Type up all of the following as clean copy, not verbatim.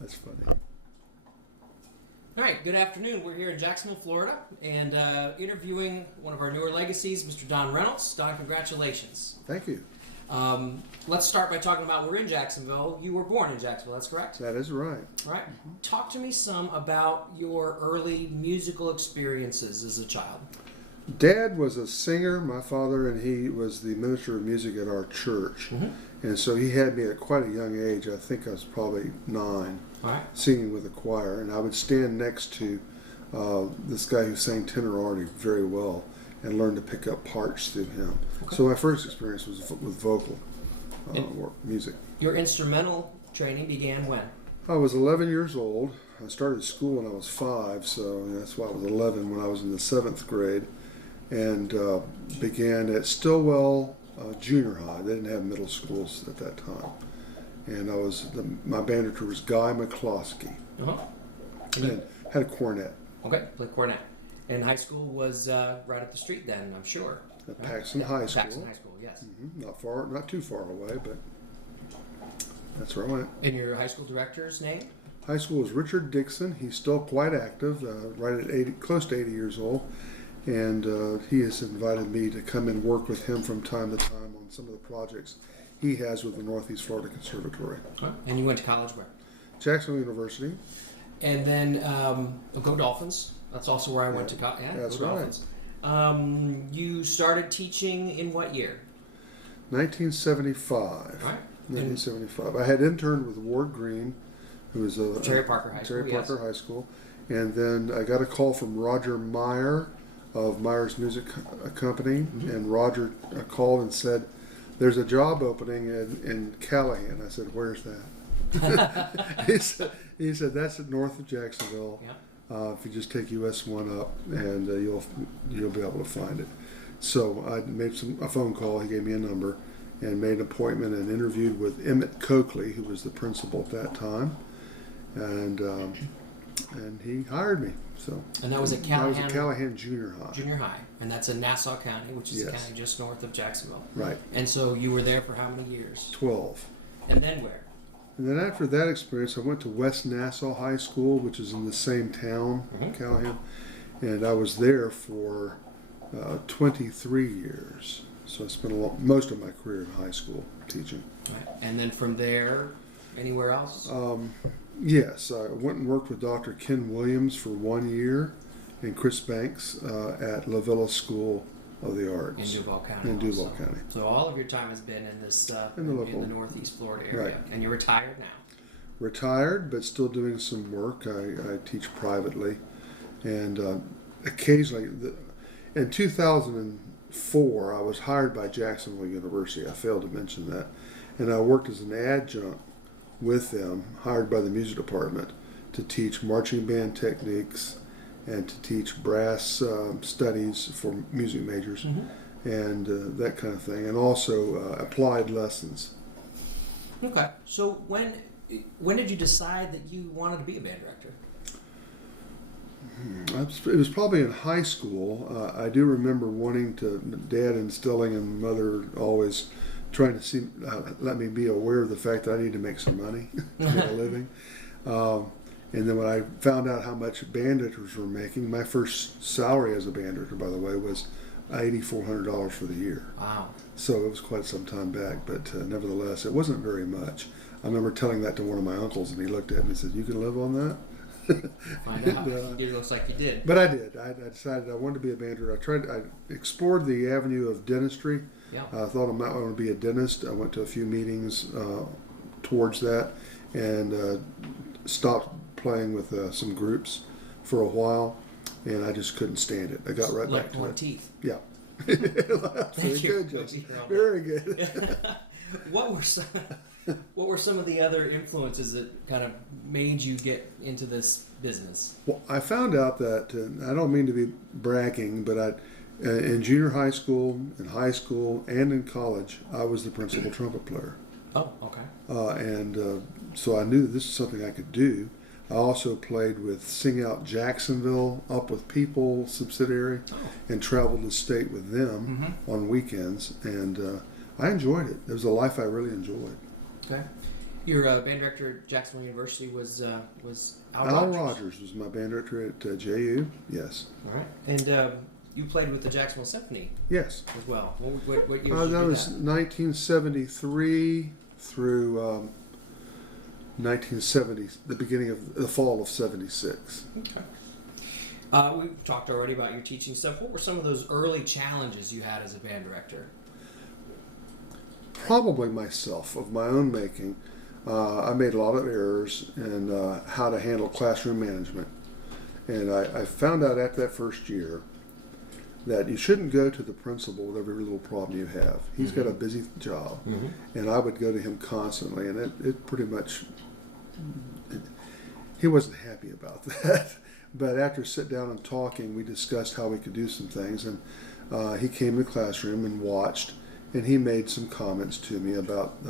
That's funny. All right, good afternoon. We're here in Jacksonville, Florida, and interviewing one of our newer legacies, Mr. Don Reynolds. Don, congratulations. Thank you. Let's start by talking about we're in Jacksonville. You were born in Jacksonville, that's correct? That is right. All right. Talk to me some about your early musical experiences as a child. Dad was a singer, my father, and he was the minister of music at our church. And so he had me at quite a young age. I think I was probably 9, All right. singing with a choir. And I would stand next to this guy who sang tenor already very well and learn to pick up parts through him. Okay. So my first experience was with vocal or music. Your instrumental training began when? I was 11 years old. I started school when I was 5, so that's why I was 11 when I was in the 7th grade, and began at Stillwell Junior High. They didn't have middle schools at that time. And my band director was Guy McCloskey, and had a cornet. Okay, played cornet. And high school was right up the street then, I'm sure. At Paxton High School. Paxton High School, yes. Not too far away, but that's where I went. And your high school director's name? High school was Richard Dixon. He's still quite active, right at 80, close to 80 years old. And he has invited me to come and work with him from time to time on some of the projects he has with the Northeast Florida Conservatory. Okay. And you went to college where? Jacksonville University. And then go Dolphins. That's also where I went to college. Yeah, that's go right. Dolphins. You started teaching in what year? 1975. All right. 1975. I had interned with Ward Green, who was a Cherry Parker High School. Cherry Parker High School, and then I got a call from Roger Meyer of Meyer's Music Company, and Roger called and said, "There's a job opening in Callahan." I said, "Where's that?" he said, "That's north of Jacksonville. Yeah. If you just take US 1 up, and you'll be able to find it." So I made a phone call. He gave me a number, and made an appointment and interviewed with Emmett Coakley, who was the principal at that time, and he hired me. So and that was at Callahan. That was at Callahan Junior High. Junior High, and that's in Nassau County, which is Yes. a county just north of Jacksonville. Right. And so you were there for how many years? 12. And then where? And then after that experience, I went to West Nassau High School, which is in the same town, Callahan, and I was there for 23 years. So I spent most of my career in high school teaching. Right. And then from there, anywhere else? Yes, I went and worked with Dr. Ken Williams for 1 year, and Chris Banks at La Villa School of the Arts. In Duval County. In Duval County. So all of your time has been in this in the Northeast Florida area. Right. And you're retired now. Retired, but still doing some work. I teach privately, and occasionally, in 2004, I was hired by Jacksonville University. I failed to mention that, and I worked as an adjunct with them, hired by the music department to teach marching band techniques and to teach brass studies for music majors and that kind of thing, and also applied lessons. Okay. So when did you decide that you wanted to be a band director? It was probably in high school. I do remember Dad instilling and Mother always trying to let me be aware of the fact that I need to make some money to make a living. And then when I found out how much band directors were making, my first salary as a band director, by the way, was $8,400 for the year. Wow. So it was quite some time back, but nevertheless, it wasn't very much. I remember telling that to one of my uncles, and he looked at me and said, "You can live on that?" Find out. It looks like you did. But I did. I decided I wanted to be a band director. I explored the avenue of dentistry. Yeah. I thought I might want to be a dentist. I went to a few meetings towards that, and stopped playing with some groups for a while, and I just couldn't stand it. I got right back to it. Teeth. Yeah. Thank you. Good, Jason. Very good. What were some of the other influences that kind of made you get into this business? Well, I found out that, I don't mean to be bragging, but in junior high school, in high school, and in college, I was the principal trumpet player. Oh, okay. So I knew that this is something I could do. I also played with Sing Out Jacksonville, Up With People subsidiary, and traveled the state with them on weekends, and I enjoyed it. It was a life I really enjoyed. Okay. Your band director at Jacksonville University was Al Al Rogers. Rogers was my band director at JU. Yes. All right. And you played with the Jacksonville Symphony Yes. as well. What years did you That do was that? 1973 through 1970, the fall of 76. Okay. We've talked already about your teaching stuff. What were some of those early challenges you had as a band director? Probably myself, of my own making. I made a lot of errors in how to handle classroom management. And I found out after that first year that you shouldn't go to the principal with every little problem you have. He's got a busy job. And I would go to him constantly, and it pretty much, he wasn't happy about that. But after sit down and talking, we discussed how we could do some things. And he came to the classroom and watched, and he made some comments to me about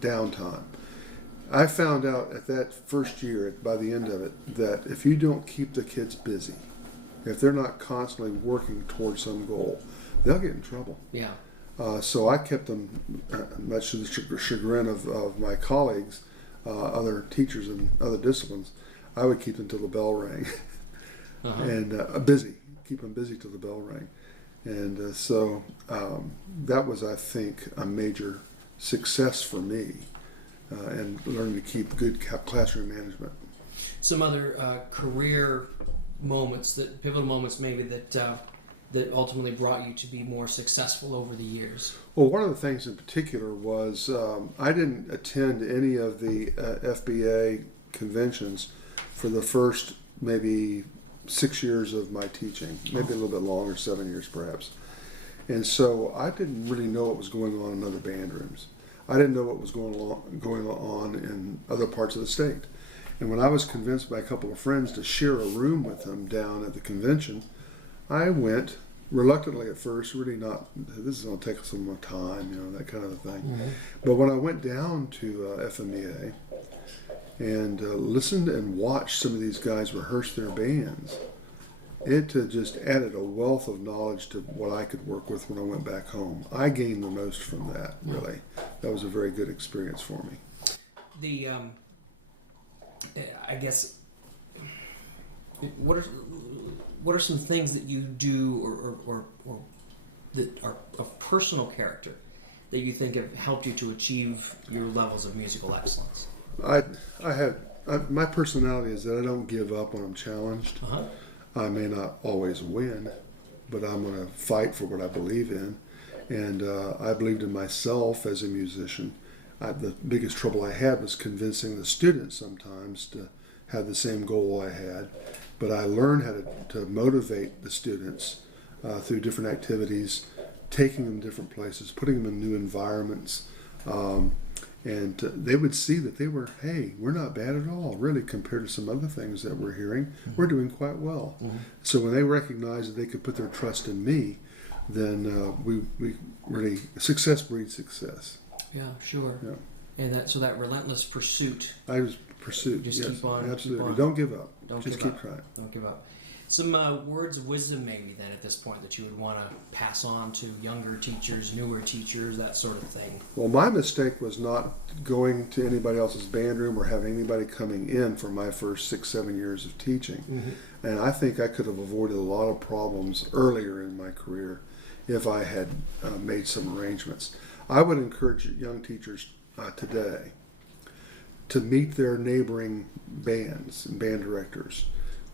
downtime. I found out at that first year, by the end of it, that if you don't keep the kids busy, if they're not constantly working towards some goal, they'll get in trouble. Yeah. So I kept them, much to the chagrin of my colleagues, other teachers in other disciplines, I would keep them till the bell rang. And busy, keep them busy till the bell rang. And so that was, I think, a major success for me. And learning to keep good classroom management. Some other career moments, pivotal moments maybe that ultimately brought you to be more successful over the years. Well, one of the things in particular was I didn't attend any of the FBA conventions for the first maybe 6 years of my teaching, maybe a little bit longer, 7 years perhaps. And so I didn't really know what was going on in other band rooms. I didn't know what was going on in other parts of the state. And when I was convinced by a couple of friends to share a room with them down at the convention, I went reluctantly at first, really not, this is going to take some more time, that kind of a thing. But when I went down to FMEA and listened and watched some of these guys rehearse their bands, it just added a wealth of knowledge to what I could work with when I went back home. I gained the most from that, really. That was a very good experience for me. The, I guess, what are some things that you do or that are of personal character that you think have helped you to achieve your levels of musical excellence? My personality is that I don't give up when I'm challenged. I may not always win, but I'm going to fight for what I believe in. And I believed in myself as a musician. The biggest trouble I had was convincing the students sometimes to have the same goal I had. But I learned how to motivate the students through different activities, taking them different places, putting them in new environments. And they would see that they were, hey, we're not bad at all, really, compared to some other things that we're hearing. We're doing quite well. So when they recognized that they could put their trust in me, then we really, success breeds success. Yeah, sure. Yeah. And so that relentless pursuit. I was pursued. Just yes, keep on. absolutely. Keep on. Don't give up. Just keep trying. Don't give up. Some words of wisdom maybe then at this point that you would want to pass on to younger teachers, newer teachers, that sort of thing. Well, my mistake was not going to anybody else's band room or having anybody coming in for my first 6-7 years of teaching. And I think I could have avoided a lot of problems earlier in my career if I had made some arrangements. I would encourage young teachers today to meet their neighboring bands and band directors.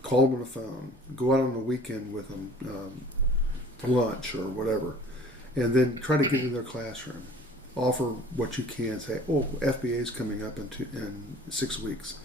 Call them on the phone. Go out on the weekend with them, lunch or whatever, and then try to get in their classroom. Offer what you can. Say, oh, FBA is coming up in 6 weeks.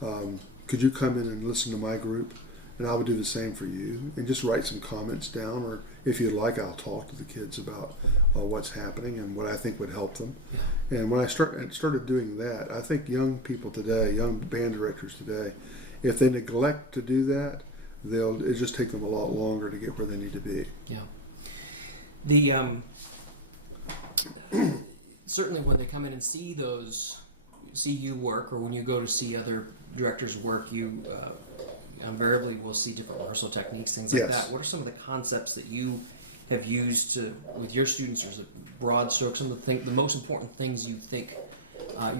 Could you come in and listen to my group? And I would do the same for you. And just write some comments down, or if you'd like, I'll talk to the kids about what's happening and what I think would help them. Yeah. And when I started doing that, I think young people today, young band directors today, if they neglect to do that, it'll just take them a lot longer to get where they need to be. Yeah. Certainly when they come in and see you work, or when you go to see other directors work, you invariably will see different rehearsal techniques, things like that. What are some of the concepts that you have used with your students, or is it broad strokes, some of the most important things you think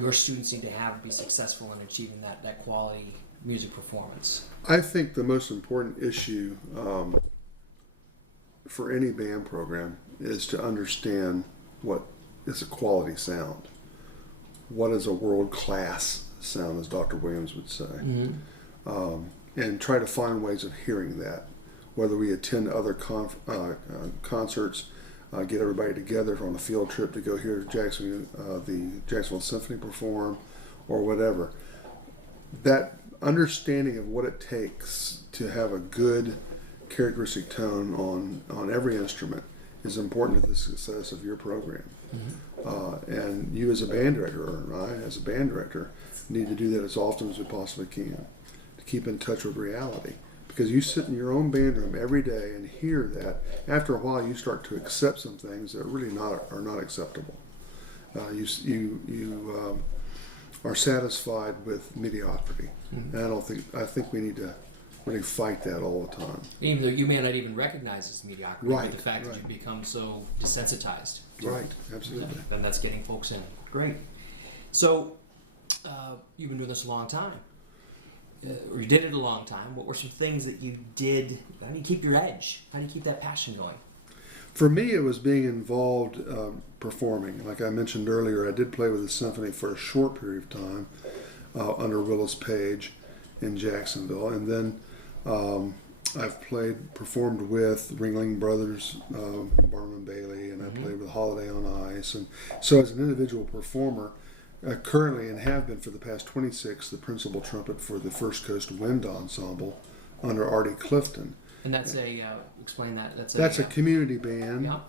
your students need to have to be successful in achieving that quality music performance? I think the most important issue for any band program is to understand what is a quality sound. What is a world-class sound, as Dr. Williams would say? And try to find ways of hearing that. Whether we attend other concerts, get everybody together on a field trip to go hear the Jacksonville Symphony perform, or whatever. That understanding of what it takes to have a good characteristic tone on every instrument is important to the success of your program. And you as a band director, or I as a band director, need to do that as often as we possibly can to keep in touch with reality. Because you sit in your own band room every day and hear that, after a while you start to accept some things that really are not acceptable. You are satisfied with mediocrity. And I think we need to really fight that all the time. Even though you may not even recognize it's mediocrity, Right, but the fact that you've become so desensitized. Right, absolutely. And that's getting folks in. Great. So, you've been doing this a long time. Or you did it a long time. What were some things that you did? How do you keep your edge? How do you keep that passion going? For me, it was being involved performing. Like I mentioned earlier, I did play with the symphony for a short period of time under Willis Page in Jacksonville. And then I've performed with Ringling Brothers, Barnum and Bailey, and I played with Holiday on Ice. And so as an individual performer, currently, and have been for the past 26, the principal trumpet for the First Coast Wind Ensemble under Artie Clifton. And that's explain that. That's a community band, Yeah.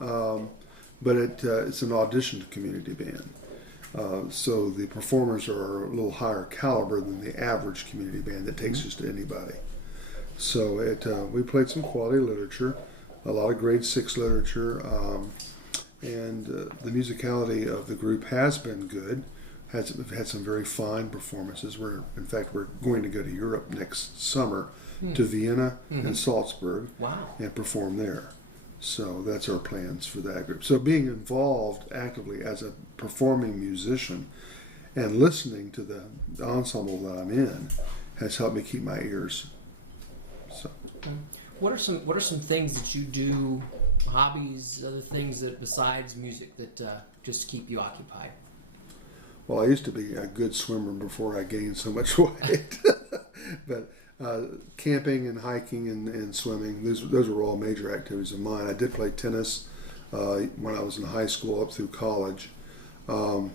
but it's an auditioned community band. So the performers are a little higher caliber than the average community band that takes just anybody. So we played some quality literature, a lot of grade 6 literature, and the musicality of the group has been good. We've had some very fine performances. In fact, we're going to go to Europe next summer to Vienna and Salzburg and perform there. So that's our plans for that group. So being involved actively as a performing musician and listening to the ensemble that I'm in has helped me keep my ears. So, what are some things that you do, hobbies, other things that besides music that just keep you occupied? Well, I used to be a good swimmer before I gained so much weight. But camping and hiking and swimming, those were all major activities of mine. I did play tennis when I was in high school up through college. But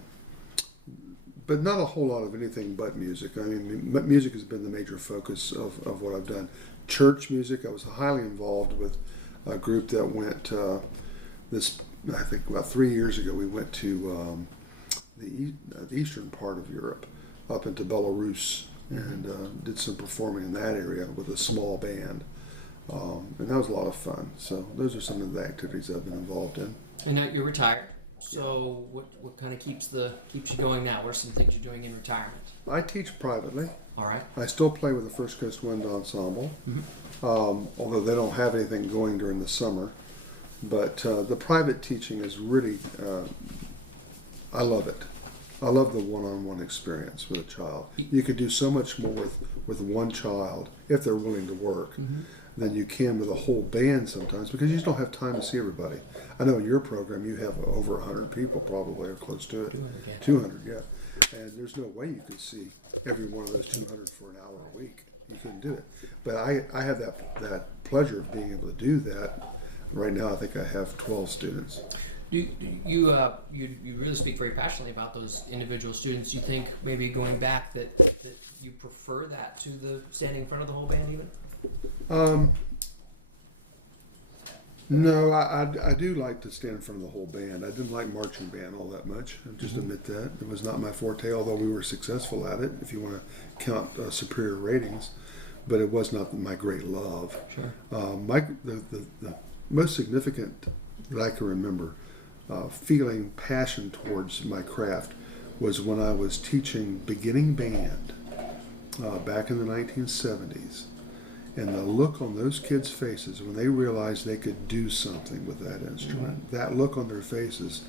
not a whole lot of anything but music. I mean, music has been the major focus of what I've done. Church music, I was highly involved with a group that went, I think about 3 years ago, we went to the eastern part of Europe, up into Belarus, and did some performing in that area with a small band. And that was a lot of fun. So those are some of the activities I've been involved in. And now you're retired. So what kind of keeps you going now? What are some things you're doing in retirement? I teach privately. All right. I still play with the First Coast Wind Ensemble, although they don't have anything going during the summer. But the private teaching is really, I love it. I love the one-on-one experience with a child. You could do so much more with one child, if they're willing to work, than you can with a whole band sometimes, because you just don't have time to see everybody. I know in your program you have over 100 people probably, or close to it. 200, yeah. And there's no way you could see every one of those 200 for an hour a week. You couldn't do it. But I have that pleasure of being able to do that. Right now I think I have 12 students. You really speak very passionately about those individual students. You think maybe going back that you prefer that to the standing in front of the whole band even? No, I do like to stand in front of the whole band. I didn't like marching band all that much. I'll just admit that. It was not my forte, although we were successful at it, if you want to count superior ratings. But it was not my great love. Sure. The most significant that I can remember feeling passion towards my craft was when I was teaching beginning band back in the 1970s. And the look on those kids' faces when they realized they could do something with that instrument, that look on their faces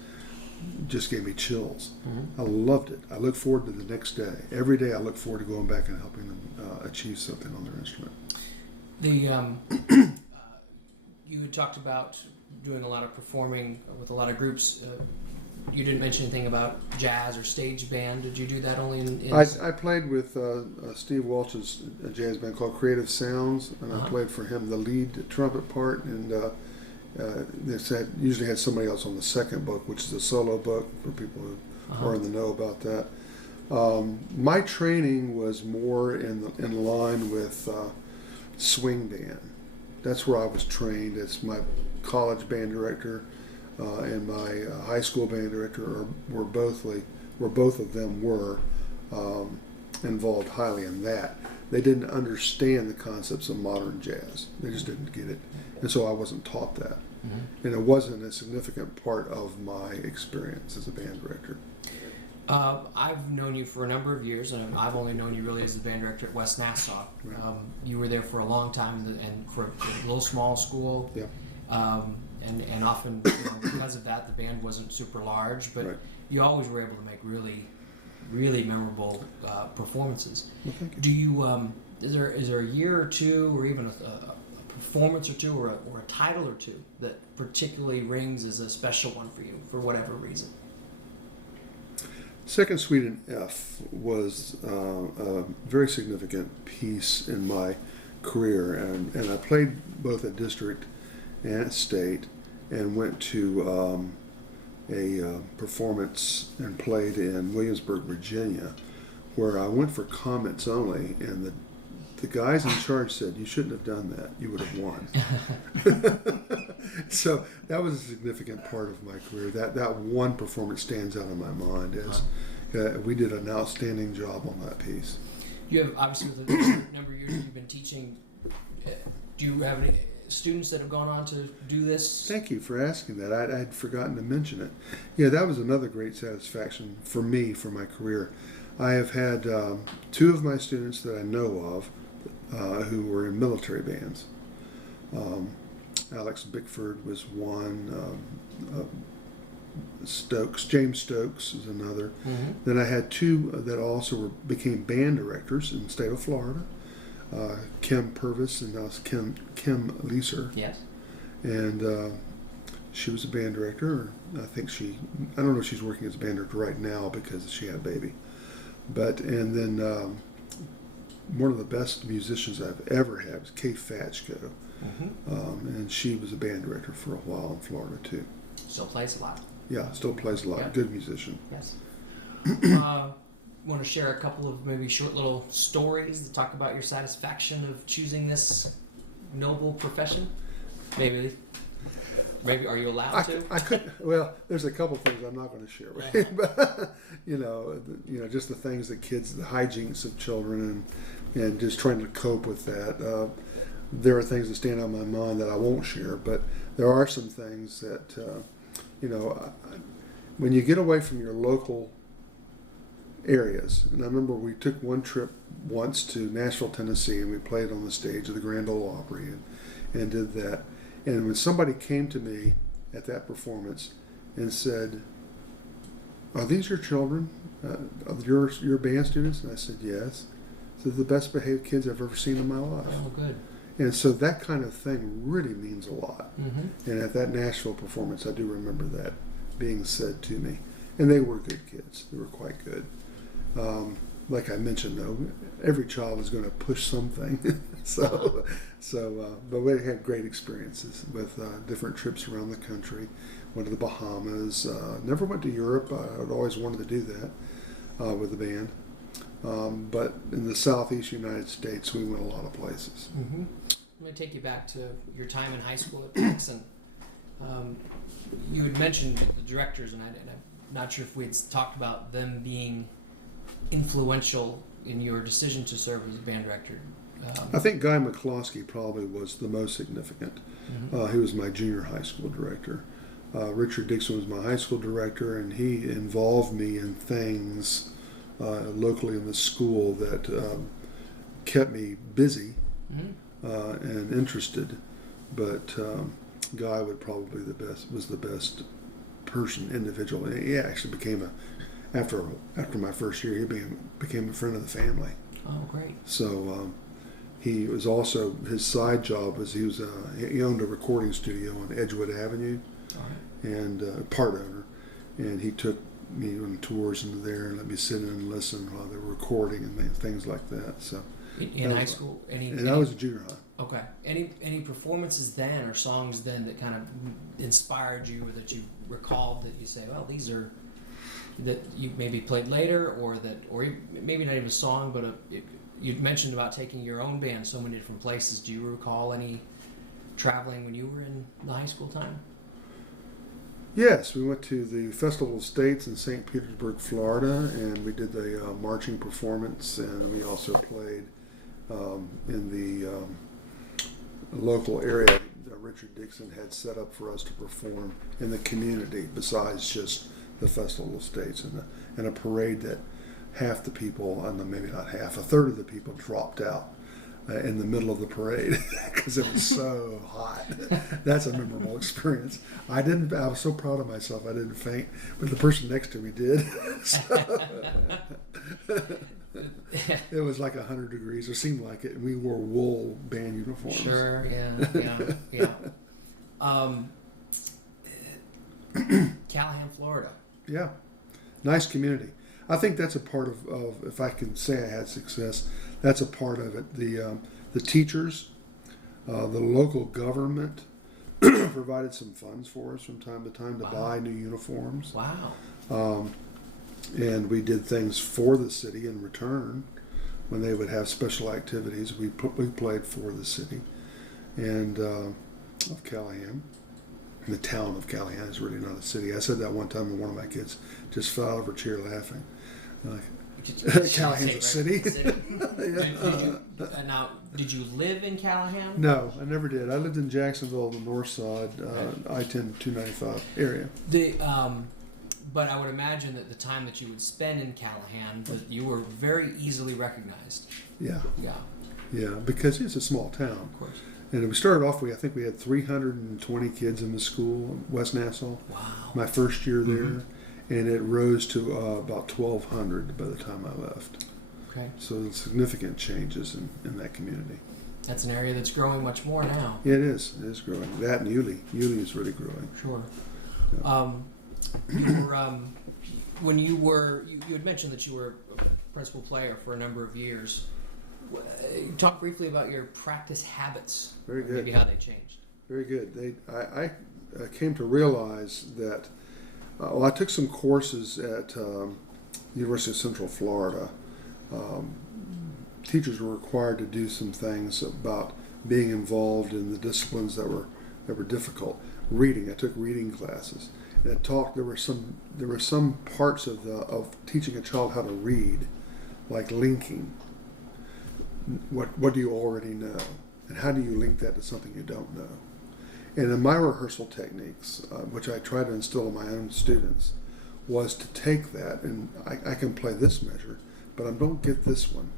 just gave me chills. I loved it. I look forward to the next day. Every day I look forward to going back and helping them achieve something on their instrument. You had talked about doing a lot of performing with a lot of groups. You didn't mention anything about jazz or stage band. Did you do that only in I played with Steve Welch's jazz band called Creative Sounds, and I played for him the lead trumpet part, and they usually had somebody else on the second book, which is a solo book for people who are in the know about that. My training was more in line with swing band. That's where I was trained. It's my college band director and my high school band director were both of them were involved highly in that. They didn't understand the concepts of modern jazz. They just didn't get it, and so I wasn't taught that. And it wasn't a significant part of my experience as a band director. I've known you for a number of years, and I've only known you really as the band director at West Nassau. Right. You were there for a long time, and for a little small school. Yeah. And often, because of that, the band wasn't super large, but you always were able to make really, really memorable performances. Well, thank you. Do you? Is there a year or two, or even a performance or two, or a title or two that particularly rings as a special one for you for whatever reason? Second Suite in F was a very significant piece in my career, and I played both at district and at state, and went to a performance and played in Williamsburg, Virginia, where I went for comments only, and the guys in charge said, "You shouldn't have done that. You would have won." So that was a significant part of my career. That one performance stands out in my mind as we did an outstanding job on that piece. You have, obviously, with the number of years you've been teaching, do you have any students that have gone on to do this? Thank you for asking that. I'd forgotten to mention it. Yeah, that was another great satisfaction for me for my career. I have had two of my students that I know of who were in military bands. Alex Bickford was one. James Stokes is another. Then I had two that also became band directors in the state of Florida. Kim Purvis and now it's Kim Leeser. Yes. And she was a band director. I don't know if she's working as a band director right now because she had a baby. And then one of the best musicians I've ever had was Kay Fatchko. And she was a band director for a while in Florida too. Still plays a lot. Yeah, still plays a lot. Yep. Good musician. Yes. Want to share a couple of maybe short little stories that talk about your satisfaction of choosing this noble profession? Maybe are you allowed to? I could. Well, there's a couple things I'm not going to share with you, but just the things that kids, the hijinks of children, and just trying to cope with that. There are things that stand out in my mind that I won't share, but there are some things that when you get away from your local areas. And I remember we took one trip once to Nashville, Tennessee, and we played on the stage of the Grand Ole Opry and did that. And when somebody came to me at that performance and said, "Are these your children? Your band students?" And I said, "Yes." So they're the best behaved kids I've ever seen in my life. Oh, good. And so that kind of thing really means a lot. And at that Nashville performance, I do remember that being said to me. And they were good kids. They were quite good. Like I mentioned, though, every child is going to push something. But we had great experiences with different trips around the country. Went to the Bahamas. Never went to Europe. I'd always wanted to do that with the band. But in the southeast United States, we went a lot of places. Let me take you back to your time in high school at Paxson. You had mentioned the directors, and I'm not sure if we'd talked about them being influential in your decision to serve as a band director. I think Guy McCloskey probably was the most significant. He was my junior high school director. Richard Dixon was my high school director, and he involved me in things locally in the school that kept me busy and interested. But Guy was the best person, individual. And he actually became after my first year, he became a friend of the family. Oh, great. So he was also, his side job was he owned a recording studio on Edgewood Avenue, All right. and part owner, and he took me on tours into there and let me sit in and listen while they were recording and things like that. So in high school, and I was a junior high. Okay. Any performances then or songs then that kind of inspired you, or that you recalled that you say, well, these are that you maybe played later, or maybe not even a song, but you'd mentioned about taking your own band so many different places. Do you recall any traveling when you were in the high school time? Yes, we went to the Festival of States in St. Petersburg, Florida, and we did the marching performance, and we also played in the local area that Richard Dixon had set up for us to perform in the community, besides just the Festival of States, and a parade that half the people, maybe not half, a third of the people dropped out in the middle of the parade because it was so hot. That's a memorable experience. I was so proud of myself I didn't faint, but the person next to me did. It was like 100 degrees, or seemed like it, and we wore wool band uniforms. Sure, yeah. Callahan, Florida. Yeah, nice community. I think that's a part of if I can say I had success, that's a part of it. The teachers, the local government provided some funds for us from time to time to buy new uniforms. Wow. And we did things for the city in return. When they would have special activities, we played for the city and of Callahan. The town of Callahan is really not a city. I said that one time, and one of my kids just fell out of her chair laughing. Callahan's a city. Did you live in Callahan? No, I never did. I lived in Jacksonville, the north side, I-10 295 area. But I would imagine that the time that you would spend in Callahan, that you were very easily recognized. Yeah. Yeah. Yeah, because it's a small town. Of course. And we started off, I think we had 320 kids in the school, West Nassau. Wow. My first year there. And it rose to about 1,200 by the time I left. Okay. So significant changes in that community. That's an area that's growing much more now. Yeah, it is. It is growing. That and Yulee. Yulee is really growing. Sure. Yeah. When you had mentioned that you were a principal player for a number of years. Talk briefly about your practice habits. Very good. Maybe how they changed. Very good. I came to realize that. I took some courses at University of Central Florida. Teachers were required to do some things about being involved in the disciplines that were difficult. Reading. I took reading classes. And there were some parts of teaching a child how to read, like linking. What do you already know, and how do you link that to something you don't know? And in my rehearsal techniques, which I try to instill in my own students, was to take that, and I can play this measure, but I don't get this one.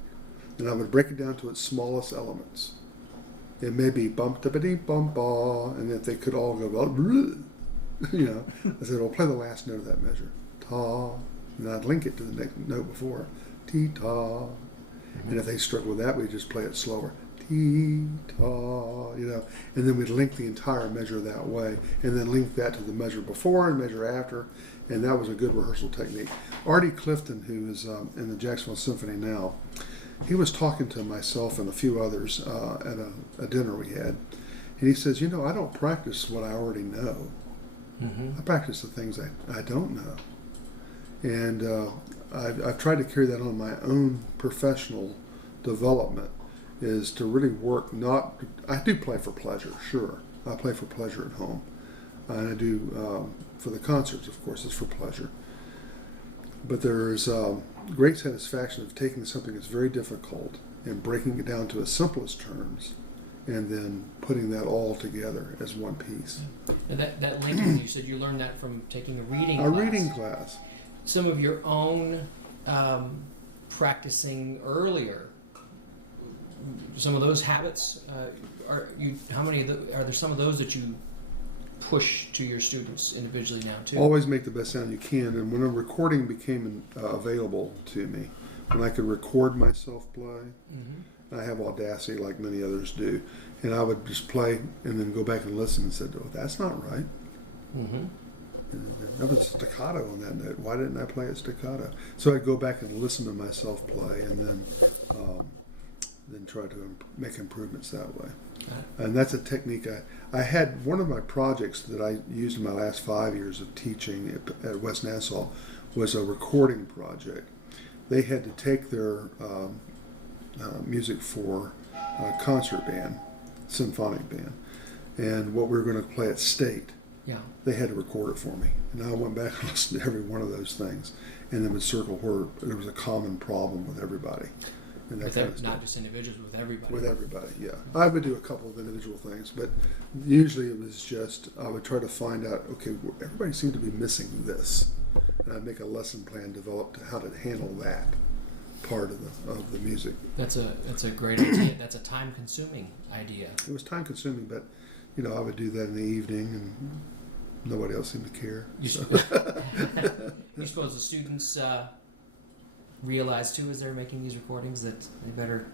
And I would break it down to its smallest elements. It may be bump da ba bum ba, and if they could all go, I said, well, play the last note of that measure. Ta. And I'd link it to the next note before. Ti ta. And if they struggle with that, we just play it slower. Ta, and then we'd link the entire measure that way, and then link that to the measure before and measure after, and that was a good rehearsal technique. Artie Clifton, who is in the Jacksonville Symphony now, he was talking to myself and a few others at a dinner we had, and he says, I don't practice what I already know. I practice the things I don't know, and I've tried to carry that on my own professional development, is to really work I do play for pleasure, sure. I play for pleasure at home. And I do, for the concerts, of course, it's for pleasure. But there is great satisfaction of taking something that's very difficult and breaking it down to its simplest terms, and then putting that all together as one piece. And that linking, you said you learned that from taking a reading class. A reading class. Some of your own practicing earlier, some of those habits, are there some of those that you push to your students individually now too. Always make the best sound you can. And when a recording became available to me, when I could record myself play, I have Audacity like many others do, and I would just play and then go back and listen and said, "Oh, that's not right. That was staccato on that note. Why didn't I play it staccato?" So I'd go back and listen to myself play, and then try to make improvements that way. And that's a technique I had. One of my projects that I used in my last 5 years of teaching at West Nassau was a recording project. They had to take their music for a concert band, symphonic band, and what we were going to play at State. Yeah. They had to record it for me, and I went back and listened to every one of those things, and then would circle where there was a common problem with everybody. And that kind of not just individuals, with everybody. With everybody, yeah. I would do a couple of individual things, but usually it was just, I would try to find out, okay, everybody seemed to be missing this. And I'd make a lesson plan develop to how to handle that part of the music. That's a great idea. That's a time-consuming idea. It was time consuming, but I would do that in the evening, and nobody else seemed to care. You suppose the students realize too, as they're making these recordings, that they better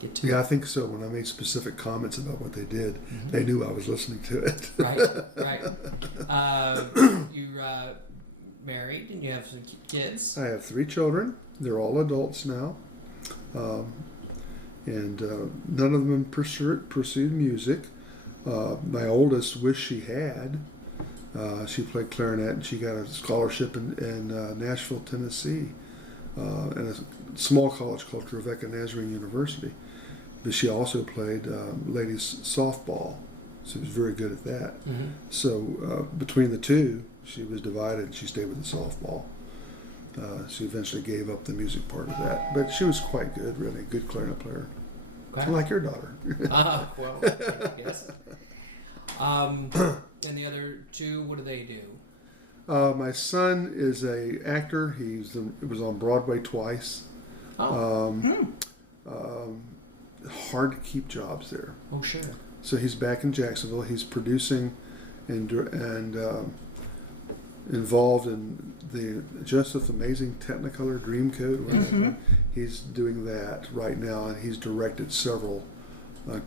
get to it? Yeah, I think so. When I made specific comments about what they did, they knew I was listening to it. Right. You're married and you have some kids. I have 3 children. They're all adults now. And none of them pursued music. My oldest wished she had. She played clarinet, and she got a scholarship in Nashville, Tennessee, at a small college called Trevecca Nazarene University. But she also played ladies softball. She was very good at that. So between the two, she was divided, and she stayed with the softball. She eventually gave up the music part of that. But she was quite good, really. Good clarinet player. Okay. Like your daughter. Well, yes. And the other 2, what do they do? My son is a actor. He was on Broadway twice. Hard to keep jobs there. Oh, sure. So he's back in Jacksonville. He's producing and involved in the Joseph Amazing Technicolor Dreamcoat. He's doing that right now, and he's co-directed several of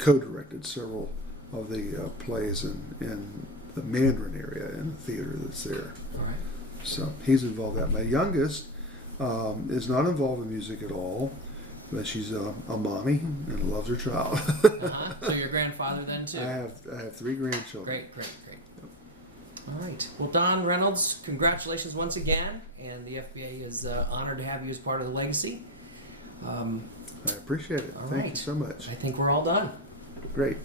the plays in the Mandarin area in the theater that's there. All right. So he's involved in that. My youngest is not involved in music at all, but she's a mommy and loves her child. So you're a grandfather then too? I have 3 grandchildren. Great. All right. Well, Don Reynolds, congratulations once again, and the FBA is honored to have you as part of the legacy. I appreciate it. Thank you so much. I think we're all done. Great.